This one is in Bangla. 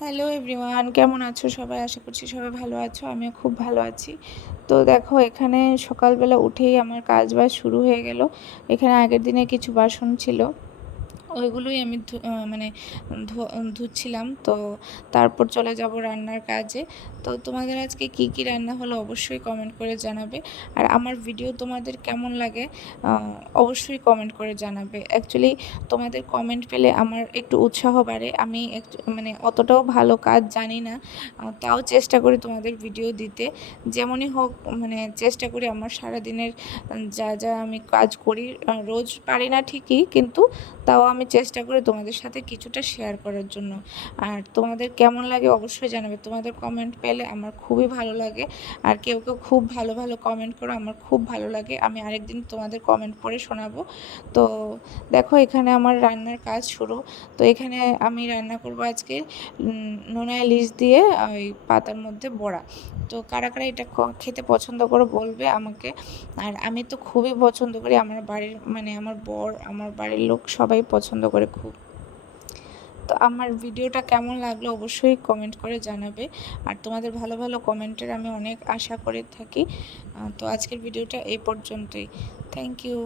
হ্যালো এভরিওয়ান কেমন আছো? সবাই আশা করছি সবাই ভালো আছো। আমিও খুব ভালো আছি। তো দেখো, এখানে সকালবেলা উঠেই আমার কাজ বাজ শুরু হয়ে গেল। এখানে আগের দিনে কিছু বাসন ছিল। ওইগুলোই আমি মানে ধুচ্ছিলাম। তো তারপর চলে যাব রান্নার কাজে। তো তোমাদের আজকে কি কি রান্না হলো অবশ্যই কমেন্ট করে জানাবে। আর আমার ভিডিও তোমাদের কেমন লাগে অবশ্যই কমেন্ট করে জানাবে। অ্যাকচুয়ালি তোমাদের কমেন্ট পেলে আমার একটু উৎসাহ বাড়ে। আমি মানে অতটাও ভালো কাজ জানি না তাও চেষ্টা করি তোমাদের ভিডিও দিতে। যেমনই হোক মানে চেষ্টা করি আমার সারাদিনের যা যা আমি কাজ করি রোজ পারি না ঠিকই, কিন্তু তাও আমি চেষ্টা করি তোমাদের সাথে কিছুটা শেয়ার করার জন্য। আর তোমাদের কেমন লাগে অবশ্যই জানাবে। তোমাদের কমেন্ট পেলে আমার খুবই ভালো লাগে। আর কেউ কেউ খুব ভালো ভালো কমেন্ট করো, আমার খুব ভালো লাগে। আমি আরেকদিন তোমাদের কমেন্ট পড়ে শোনাবো। তো দেখো, এখানে আমার রান্নার কাজ শুরু। তো এখানে আমি রান্না করব আজকে নোনা ইলিশ দিয়ে ওই পাতার মধ্যে বড়া। তো কারা কারা এটা খেতে পছন্দ করে বলবে আমাকে। আর আমি তো খুবই পছন্দ করি। আমার বাড়ির মানে আমার বর, আমার বাড়ির লোক সবাই পছন্দ করে খুব। তো আমার ভিডিওটা কেমন লাগল অবশ্যই কমেন্ট করে জানাবে। আর তোমাদের ভালো ভালো কমেন্টের আমি অনেক আশা করে থাকি। তো আজকের ভিডিওটা এই পর্যন্তই। Thank you